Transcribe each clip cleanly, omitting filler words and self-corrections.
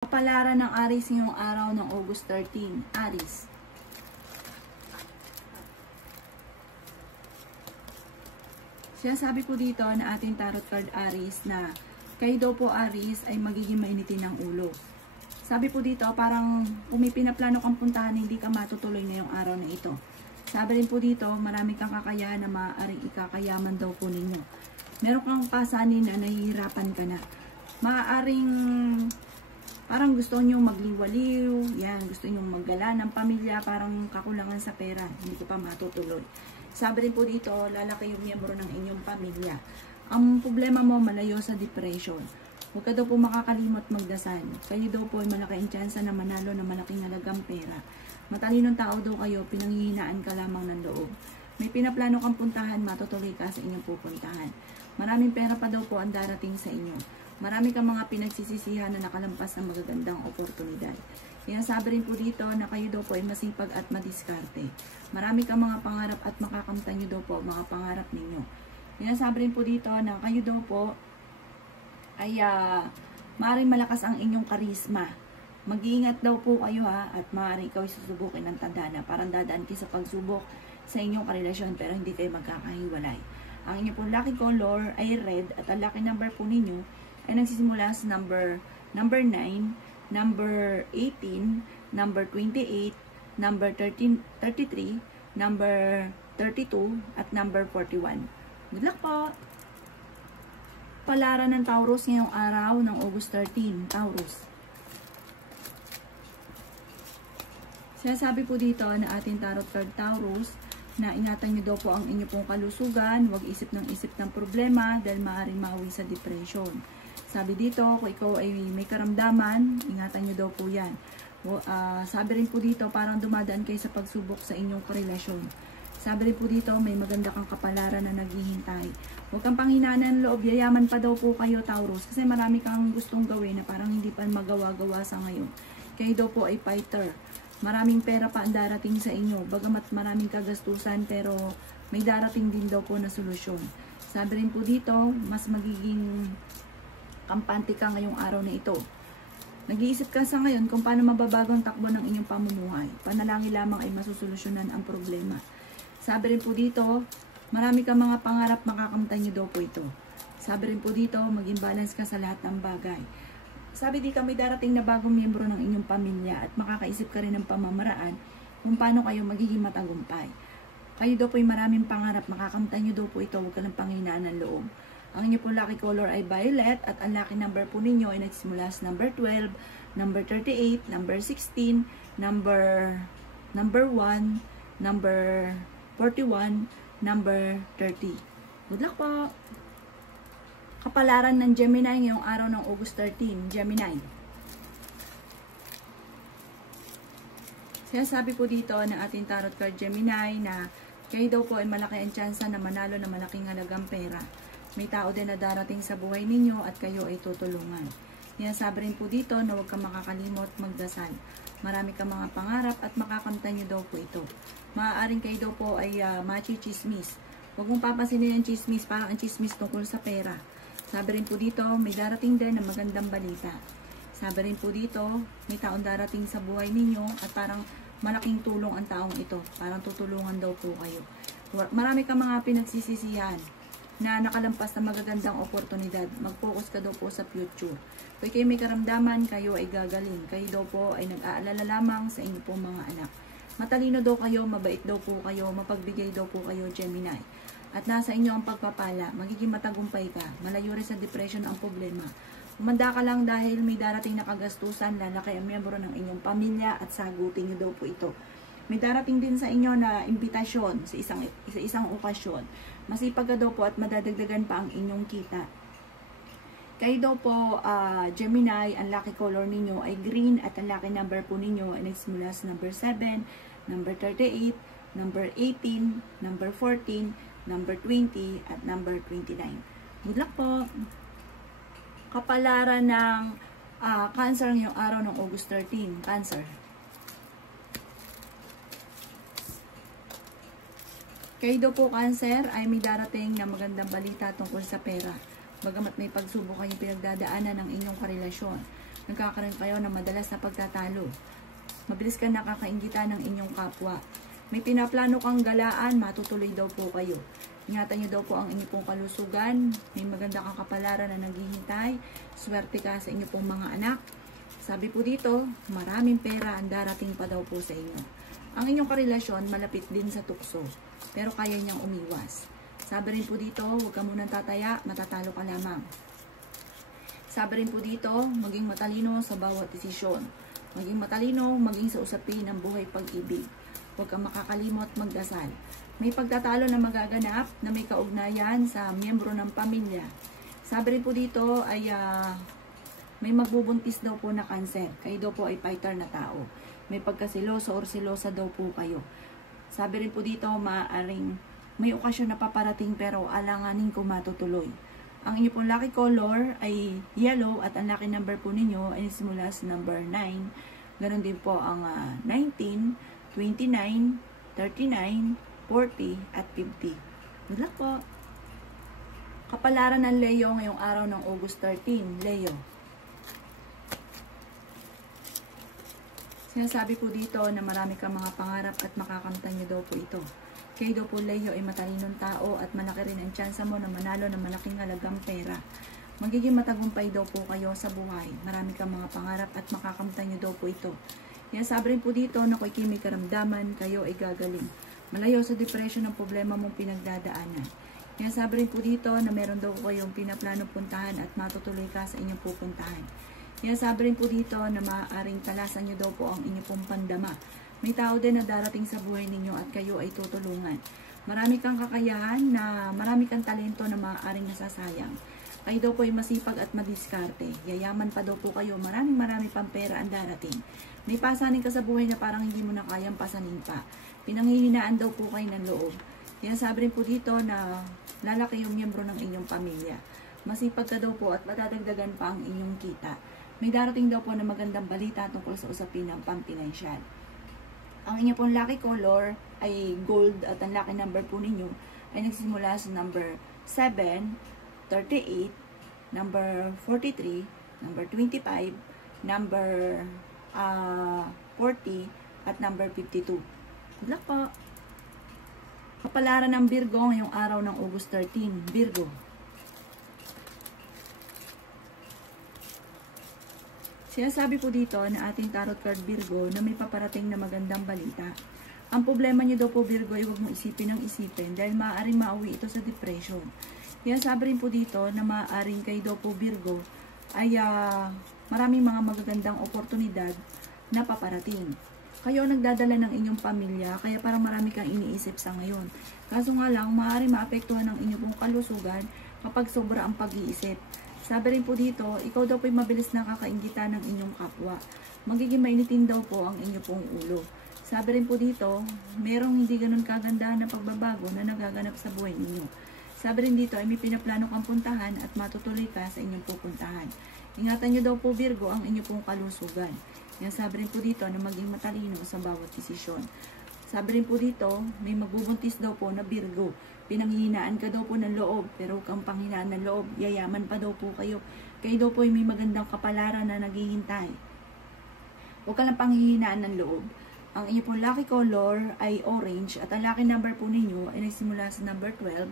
Kapalaran ng Aries ngayong araw ng August 13. Aries. Sinasabi po dito na ating tarot card Aries na kayo daw po Aries ay magiging mainitin ng ulo. Sabi po dito parang kung may pinaplano kang puntahan hindi ka matutuloy ngayong araw na ito. Sabi rin po dito marami kang kakayahan na maaaring ikakayaman daw po ninyo. Meron kang pasanin na nahihirapan ka na. Maaaring parang gusto nyo magliwaliw, yan, gusto nyo maggala ng pamilya, parang kakulangan sa pera, hindi ko pa matutuloy. Sabi rin po dito, lalaki yung miyembro ng inyong pamilya. Ang problema mo, malayo sa depression. Huwag ka daw po makakalimot magdasal. Kayo daw po ay malaki ang tsansa na manalo ng malaking halagang pera. Matalinong tao daw kayo, pinanghihinaan ka lamang ng loob. May pinaplano kang puntahan, matutuloy ka sa inyong pupuntahan. Maraming pera pa daw po ang darating sa inyo. Marami kang mga pinagsisisihan na nakalampas ng magagandang oportunidad. Kaya sabi rin po dito na kayo daw po ay masipag at madiskarte. Marami kang mga pangarap at makakamtan nyo daw po mga pangarap ninyo. Kaya sabi rin po dito na kayo daw po ay maaaring malakas ang inyong karisma. Mag-iingat daw po kayo at maaaring ikaw ay susubukin ng tadhana. Parang dadaan kayo sa pagsubok sa inyong karelasyon pero hindi kayo magkakahiwalay. Ang inyong po lucky color ay red at ang lucky number po ninyo ay nagsisimula sa number 9, number 18, number 28, number 33, number 32, at number 41. Good luck po! Palaran ng Taurus ngayong araw ng August 13. Taurus. Sinasabi po dito na ating tarot card Taurus na ingatan nyo daw po ang inyo pong kalusugan, huwag isip ng problema dahil maaaring mauwi sa depression. Sabi dito, kung ikaw ay may karamdaman, ingatan nyo daw po yan. Sabi rin po dito, parang dumadaan kayo sa pagsubok sa inyong relasyon. Sabi rin po dito, may maganda kang kapalaran na naghihintay. Huwag kang panghinaan ng loob, yayaman pa daw po kayo Taurus. Kasi marami kang gustong gawin na parang hindi pa magawa-gawa sa ngayon. Kayo daw po ay fighter. Maraming pera pa ang darating sa inyo. Bagamat maraming kagastusan, pero may darating din daw po na solusyon. Sabi rin po dito, mas magiging kampante ka ngayong araw na ito. Nag-iisip ka sa ngayon kung paano mababago ang takbo ng inyong pamumuhay. Panalangin lamang ay masusolusyonan ang problema. Sabi rin po dito, marami kang mga pangarap, makakamtan nyo daw po ito. Sabi rin po dito, maging balance ka sa lahat ng bagay. Sabi dito, may darating na bagong miyembro ng inyong pamilya at makakaisip ka rin ng pamamaraan kung paano kayo magiging matagumpay. Kayo daw po ay maraming pangarap, makakamtan nyo daw po ito, huwag ka lang panghinaan ng loob. Ang inyo po lucky color ay violet at ang lucky number po ninyo ay nagsimula sa number 12, number 38, number 16, number 1, number 41, number 30. Good luck po! Kapalaran ng Gemini ngayong araw ng August 13. Gemini. Sinasabi po dito ng ating tarot card Gemini na kayo daw po ay malaki ang tsansa na manalo ng malaking halagang pera. May tao din na darating sa buhay ninyo at kayo ay tutulungan. Sinasabi rin po dito na huwag kang makakalimot magdasal. Marami kang mga pangarap at makakamtan nyo daw po ito. Maaaring kayo daw po ay machichismis. Huwag mong papansinin ang chismis, parang ang chismis tungkol sa pera. Sabi rin po dito, may darating din na magandang balita. Sabi rin po dito, may taong darating sa buhay ninyo at parang malaking tulong ang taong ito. Parang tutulungan daw po kayo. Marami kang mga pinagsisisihan na nakalampas na magagandang oportunidad. Mag-focus ka daw po sa future. Kung kayo may karamdaman, kayo ay gagaling. Kayo daw po ay nag-aalala lamang sa inyo pong mga anak. Matalino daw kayo, mabait daw po kayo, mapagbigay daw po kayo, Gemini. At nasa inyo ang pagpapala, magiging matagumpay ka, malayo rin sa depression ang problema. Umanda ka lang dahil may darating na kagastusan, lalaki ang miyembro ng inyong pamilya at sagutin nyo daw po ito. May darating din sa inyo na imbitasyon sa isang okasyon. Masipag ka daw po at madadagdagan pa ang inyong kita. Kayo daw po, Gemini, ang lucky color ninyo ay green at ang lucky number po ninyo ay nagsimula sa number 7, number 38, number 18, number 14, number 20, at number 29. Good luck po! Kapalaran ng Cancer ngayong araw ng August 13. Cancer. Kayo daw po Cancer ay may darating na magandang balita tungkol sa pera. Bagamat may pagsubok kayong pinagdadaanan ng inyong karelasyon. Nagkakaroon kayo ng madalas na pagtatalo. Mabilis ka nakakaingitan ng inyong kapwa. May pinaplano kang galaan, matutuloy daw po kayo. Ingatan niyo daw po ang inyong pong kalusugan. May maganda kang kapalaran na naghihintay. Swerte ka sa inyong pong mga anak. Sabi po dito, maraming pera ang darating pa daw po sa inyo. Ang inyong karelasyon malapit din sa tukso, pero kaya niyang umiwas. Sabi rin po dito, huwag ka munang tataya, matatalo ka lamang. Sabi rin po dito, maging matalino sa bawat desisyon. Maging matalino, maging sa usapin ng buhay pag-ibig. Huwag kang makakalimot magdasal. May pagtatalo na magaganap na may kaugnayan sa miyembro ng pamilya. Sabi rin po dito ay may magbubuntis daw po na cancer. Kayo daw po ay fighter na tao. May pagkasiloso or silosa daw po kayo. Sabi rin po dito, maaaring may okasyon na paparating pero alanganin ko matutuloy. Ang inyo pong lucky color ay yellow at ang lucky number po ninyo ay simula sa number 9. Ganon din po ang 19, 29, 39, 40 at 50. Good luck po! Kapalaran ng Leo ngayong araw ng August 13. Leo. Sinasabi po dito na marami kang mga pangarap at makakamtan niyo daw po ito. Kayo daw po, Leo, ay matalinong tao at malaki rin ang tsansa mo na manalo ng malaking halagang pera. Magiging matagumpay daw po kayo sa buhay. Marami kang mga pangarap at makakamtan niyo daw po ito. Yan, sabi rin po dito na kung may karamdaman, kayo ay gagaling. Malayo sa depression ang problema mong pinagdadaanan. Yan, sabi rin po dito na meron daw kayong pinaplano puntahan at matutuloy ka sa inyong pupuntahan. Yan, sabi rin po dito na maaaring talasan nyo daw po ang inyong pong pandama. May tao din na darating sa buhay ninyo at kayo ay tutulungan. Marami kang kakayahan na marami kang talento na maaaring nasasayang. Kayo daw po ay masipag at madiskarte. Yayaman pa daw po kayo. Marami pang pera ang darating. May pasanin ka sa buhay na parang hindi mo na kayang pasanin pa. Pinanghihinaan daw po kayo ng loob. Yan, sabi rin po dito na lalaki yung miyembro ng inyong pamilya. Masipag ka daw po at madadagdagan pa ang inyong kita. May darating daw po na magandang balita tungkol sa usapin ng pampinansyal. Ang inyong pong lucky color ay gold at ang lucky number po ninyo ay nagsimula sa number 7, 38, number 43, number 25, number 40, at number 52. Good luck po! Kapalaran ng Virgo ngayong araw ng August 13. Virgo. Sinasabi po dito na ating tarot card Virgo na may paparating na magandang balita. Ang problema niyo daw po Virgo ay huwag mo isipin ng isipin dahil maaaring mauwi ito sa depression. Kaya sabi rin po dito na maaaring kayo daw po Virgo ay maraming mga magagandang oportunidad na paparating. Kayo nagdadala ng inyong pamilya kaya parang marami kang iniisip sa ngayon. Kaso nga lang maaaring maapektuhan ng inyong pong kalusugan kapag sobra ang pag-iisip. Sabi rin po dito, ikaw daw po'y mabilis nakakaingitan ng inyong kapwa. Magiging mainitin daw po ang inyong pong ulo. Sabi rin po dito, merong hindi ganun kaganda na pagbabago na nagaganap sa buhay ninyo. Sabi rin dito ay may pinaplano kang puntahan at matutuloy ka sa inyong pupuntahan. Ingatan nyo daw po Virgo ang inyong pong kalusugan. Yan, sabi rin po dito na maging matalino sa bawat desisyon. Sabi rin po dito, may magbubuntis daw po na Virgo. Pinanghihinaan ka daw po ng loob, pero kang panghinaan ng loob, yayaman pa daw po kayo. Kayo daw po ay may magandang kapalaran na naghihintay. Huwag ka lang panghihinaan ng loob. Ang inyo pong lucky color ay orange at ang lucky number po ninyo ay nagsimula sa number 12,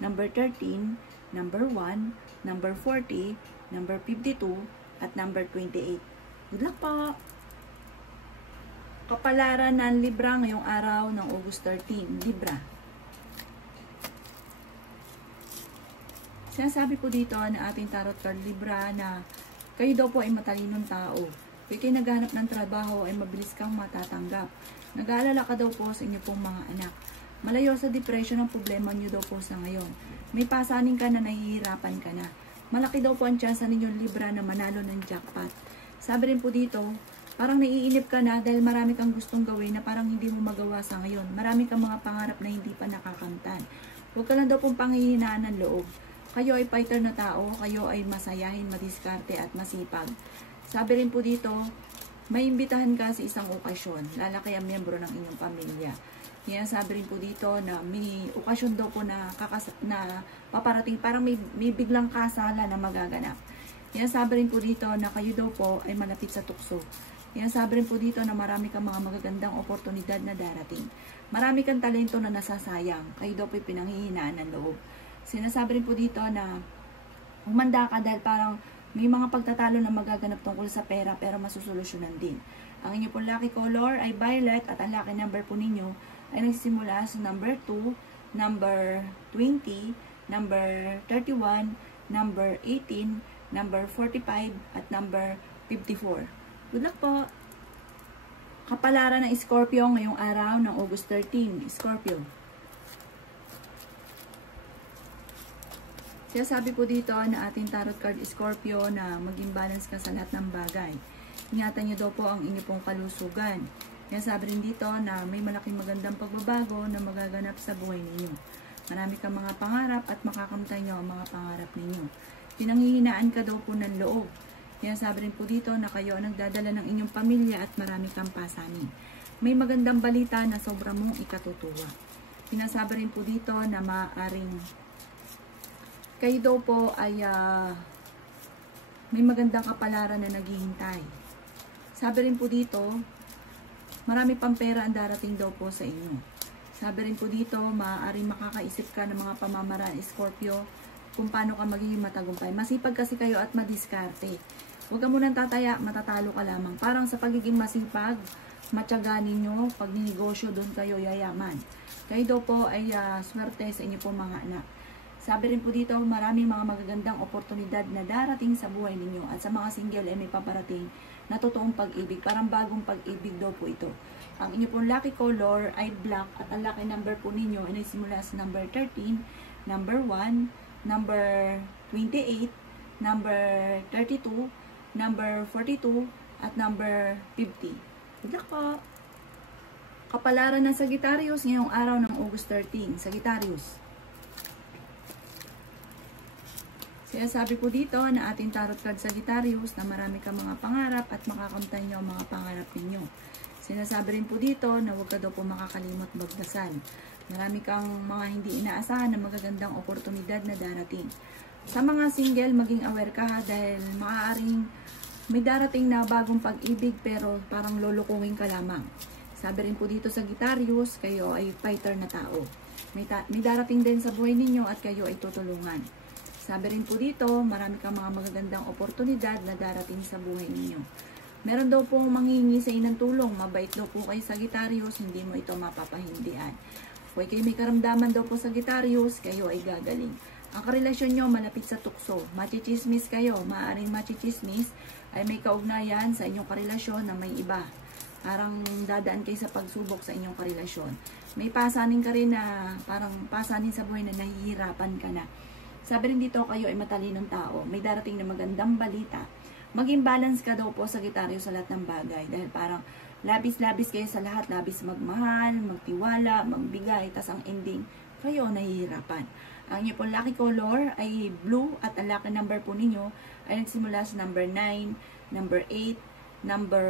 number 13, number 1, number 40, number 52, at number 28. Good luck po! Kapalaran ng Libra ngayong araw ng August 13. Libra. Sinasabi po dito na ating tarot card Libra na kayo daw po ay matalinong tao. Kaya kayo naghahanap ng trabaho ay mabilis kang matatanggap. Nag-aalala ka daw po sa inyo pong mga anak. Malayo sa depression ang problema nyo daw po sa ngayon. May pasanin ka na nahihirapan ka na. Malaki daw po ang tsansa ninyong Libra na manalo ng jackpot. Sabi rin po dito, parang naiinip ka na dahil marami kang gustong gawin na parang hindi mo magawa sa ngayon. Marami kang mga pangarap na hindi pa nakakamtan. Huwag ka lang daw pong panghihinaan ng loob. Kayo ay fighter na tao, kayo ay masayahin, madiskarte at masipag. Sabi rin po dito, may imbitahan ka sa isang okasyon, lalaki ang miyembro ng inyong pamilya. Yan, sabi rin po dito na may okasyon daw po na paparating, parang may biglang kasala na magaganap. Sabi rin po dito na kayo daw po ay malapit sa tukso. Sabi rin po dito na marami kang mga magagandang oportunidad na darating. Marami kang talento na nasasayang. Kayo daw po ay pinanghihinaan ng loob. Sinasabi rin po dito na humanda ka dahil parang may mga pagtatalo na magaganap tungkol sa pera pero masusolusyonan din. Ang inyo pong lucky color ay violet at ang lucky number po ninyo ay nagsisimula sa number 2, number 20, number 31, number 18, number 45, at number 54. Good luck po! Kapalaran ng Scorpio ngayong araw ng August 13. Scorpio. Sabi po dito na ating tarot card Scorpio na maging balance ka sa lahat ng bagay. Ingatan nyo daw po ang inyo pong kalusugan. Sabi rin dito na may malaking magandang pagbabago na magaganap sa buhay ninyo. Marami kang mga pangarap at makakamtan nyo ang mga pangarap ninyo. Pinanghihinaan ka daw po ng loob. Sabi rin po dito na kayo ang nagdadala ng inyong pamilya at marami kang pasanin. May magandang balita na sobra mong ikatutuwa. Pinasabi rin po dito na maaaring kayo daw po ay may magandang kapalaran na naghihintay. Sabi rin po dito, marami pang pera ang darating daw po sa inyo. Sabi rin po dito, maaaring makakaisip ka ng mga pamamaraan Scorpio kung paano ka magiging matagumpay. Masipag kasi kayo at madiskarte. Huwag ka munang tataya, matatalo ka lamang. Parang sa pagiging masipag, matyaga ninyo, pag ninegosyo, doon kayo yayaman. Kayo daw po ay swerte sa inyo po mga anak. Sabi rin po dito, maraming mga magagandang oportunidad na darating sa buhay ninyo. At sa mga single ay may paparating na totoong pag-ibig. Parang bagong pag-ibig daw po ito. Ang inyo pong lucky color ay black at ang lucky number po ninyo ay nagsimula sa number 13, number 1, number 28, number 32, number 42, at number 50. Good luck po! Kapalaran ng Sagittarius ngayong araw ng August 13. Sagittarius. Sabi po dito na ating tarot card Sagittarius na marami kang mga pangarap at makakamtan nyo ang mga pangarap ninyo. Sinasabi rin po dito na huwag ka daw po makakalimot magdasal. Marami kang mga hindi inaasahan na magagandang oportunidad na darating. Sa mga single, maging aware ka dahil maaaring may darating na bagong pag-ibig pero parang lulukuhin ka lamang. Sabi rin po dito sa Sagittarius, kayo ay fighter na tao. May darating din sa buhay ninyo at kayo ay tutulungan. Sabi rin po dito, marami kang mga magagandang oportunidad na darating sa buhay ninyo. Meron daw po manghihingi sa inang tulong. Mabait daw po kayo Sagittarius, hindi mo ito mapapahindian. Kung kayo may karamdaman daw po Sagittarius, kayo ay gagaling. Ang karelasyon nyo malapit sa tukso. Machichismis kayo. Maaaring machichismis ay may kaugnayan sa inyong karelasyon na may iba. Parang dadaan kayo sa pagsubok sa inyong karelasyon. May pasanin ka rin na parang pasanin sa buhay na nahihirapan ka na. Sabi rin dito, kayo ay matalinong tao. May darating na magandang balita. Maging balance ka daw po Sagittarius sa lahat ng bagay. Dahil parang labis-labis kayo sa lahat. Labis magmahal, magtiwala, magbigay. Tas ang ending, kayo nahihirapan. Ang inyo pong lucky color ay blue. At ang lucky number po ninyo ay nagsimula sa number 9, number 8, number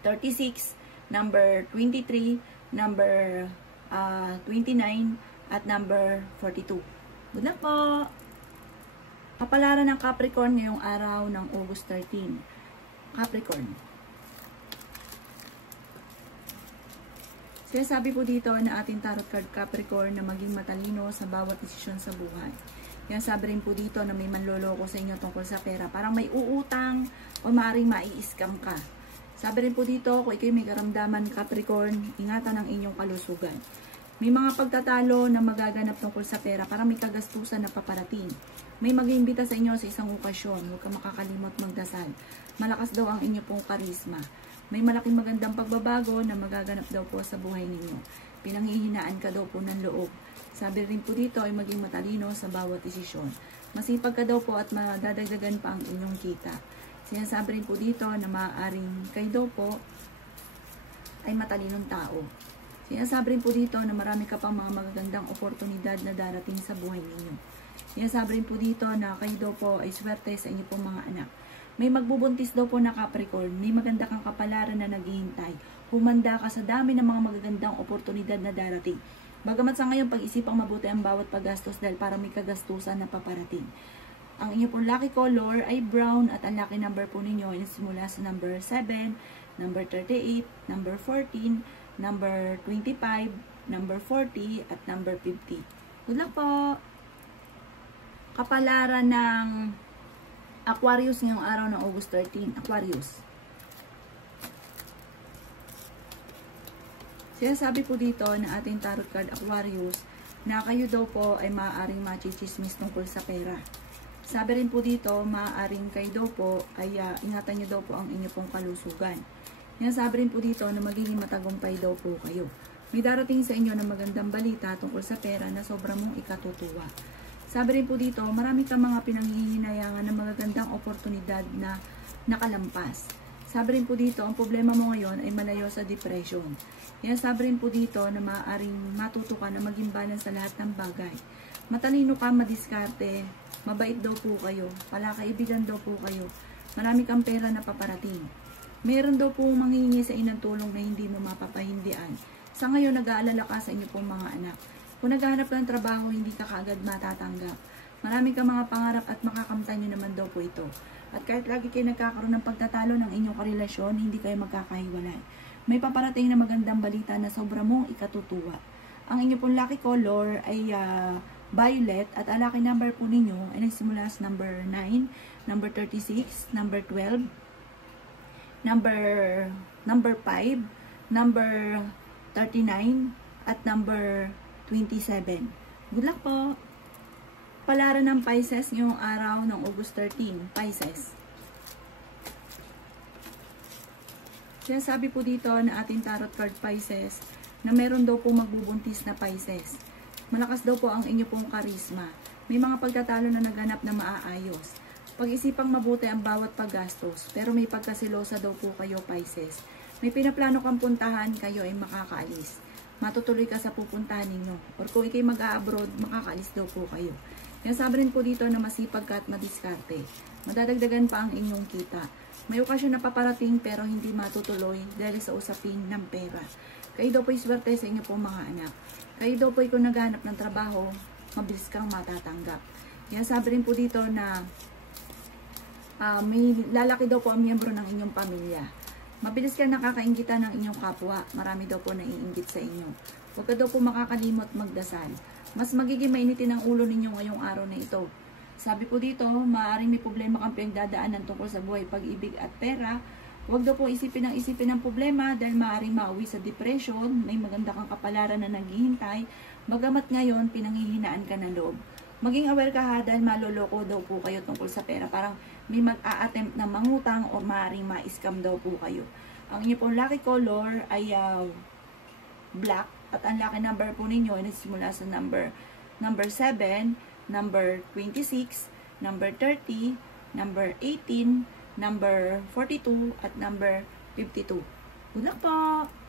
36, number 23, number 29, at number 42. Good luck po! Kapalaran ng Capricorn ngayong araw ng August 13. Capricorn. Sabi po dito na ating tarot card Capricorn na maging matalino sa bawat desisyon sa buhay. Sabi rin po dito na may manloloko sa inyo tungkol sa pera. Parang may uutang o maaaring mai-scam ka. Sabi rin po dito, kung ikaw may karamdaman Capricorn, ingatan ang inyong kalusugan. May mga pagtatalo na magaganap tungkol sa pera para may kagastusan na paparating. May mag-iimbita sa inyo sa isang okasyon. Huwag ka makakalimot magdasal. Malakas daw ang inyo pong karisma. May malaking magandang pagbabago na magaganap daw po sa buhay ninyo. Pinanghihinaan ka daw po ng loob. Sabi rin po dito ay maging matalino sa bawat desisyon. Masipag ka daw po at madadagdagan pa ang inyong kita. Sinasabi rin po dito na maaaring kayo daw po ay matalinong tao. Sinasabi rin po dito na marami ka pang mga magagandang oportunidad na darating sa buhay ninyo. Sinasabi rin po dito na kayo daw po ay swerte sa inyo pong mga anak. May magbubuntis daw po na Capricorn, may maganda kang kapalaran na naghihintay. Humanda ka sa dami ng mga magagandang oportunidad na darating. Bagamat sa ngayon, pag-isipang mabuti ang bawat paggastos dahil para may kagastusan na paparating. Ang inyo pong lucky color ay brown at ang lucky number po ninyo ay simula sa number 7, number 38, number 14, number 25, number 40, at number 50. Good luck po! Kapalaran ng Aquarius ngayong araw ng August 13. Aquarius. Sinasabi po dito na ating tarot card Aquarius na kayo daw po ay maaaring machichismis tungkol sa pera. Sabi rin po dito, maaaring kayo daw po ay ingatan nyo daw po ang inyo pong kalusugan. Sinasabi rin po dito na magiging matagumpay daw po kayo. May darating sa inyo na magandang balita tungkol sa pera na sobrang mong ikatutuwa. Sabi rin po dito, marami kang mga pinanghihinayangan ng magagandang oportunidad na nakalampas. Sabi rin po dito, ang problema mo ngayon ay malayo sa depression. Yan, sabi rin po dito na maaaring matuto ka na maging balance sa lahat ng bagay. Matalino ka, madiskarte, mabait daw po kayo, palakaibigan daw po kayo, marami kang pera na paparating. Meron daw po manghihingi sa inang tulong na hindi mo mapapahindian. Sa ngayon, nag-aalala ka sa inyo pong mga anak. Kung naghahanap ng trabaho, hindi ka kaagad matatanggap. Marami kang mga pangarap at makakamtan nyo naman daw po ito. At kahit lagi kayo nagkakaroon ng pagtatalo ng inyong karelasyon, hindi kayo magkakahiwalay. May paparating na magandang balita na sobra mong ikatutuwa. Ang inyo pong lucky color ay violet at ang lucky number po ninyo ay nagsimula sa number 9, number 36, number 12, number 5, number 39, at number 27. Good luck po! Palaran ng Pisces ngayong araw ng August 13. Pisces. Sinasabi po dito na ating tarot card Pisces na meron daw po magbubuntis na Pisces. Malakas daw po ang inyo pong karisma. May mga pagtatalo na naganap na maaayos. Pag-isipang mabuti ang bawat paggastos, pero may pagkasilosa daw po kayo Pisces. May pinaplano kang puntahan, kayo ay makakaalis. Matutuloy ka sa pupuntahan ninyo. Or kung ikay mag-a-abroad, makakaalis daw po kayo. Yan, sabi rin po dito na masipag ka at madiskarte. Madadagdagan pa ang inyong kita. May okasyon na paparating pero hindi matutuloy dahil sa usapin ng pera. Kayo daw po iswerte sa inyo pong mga anak. Kayo daw po kung naghanap ng trabaho, mabilis kang matatanggap. Yan, sabi rin po dito na may lalaki daw po ang miyembro ng inyong pamilya. Mabilis kang nakakainggitan ng inyong kapwa. Marami daw po naiinggit sa inyo. Huwag ka daw po makakalimot magdasal. Mas magiging mainitin ang ulo ninyo ngayong araw na ito. Sabi po dito, maaaring may problema kang pinagdadaanan tungkol sa buhay, pag-ibig at pera. Huwag daw po isipin ng problema dahil maaaring mauwi sa depression. May maganda kang kapalaran na naghihintay. Bagamat ngayon, pinanghihinaan ka ng loob. Maging aware ka ha dahil maloloko daw po kayo tungkol sa pera. Parang may mag-a-attempt na mangutang o maaaring ma-scam daw po kayo. Ang inyo pong lucky color ay black. At ang lucky number po ninyo ay nagsimula sa number 7, number 26, number 30, number 18, number 42, at number 52. Good luck po!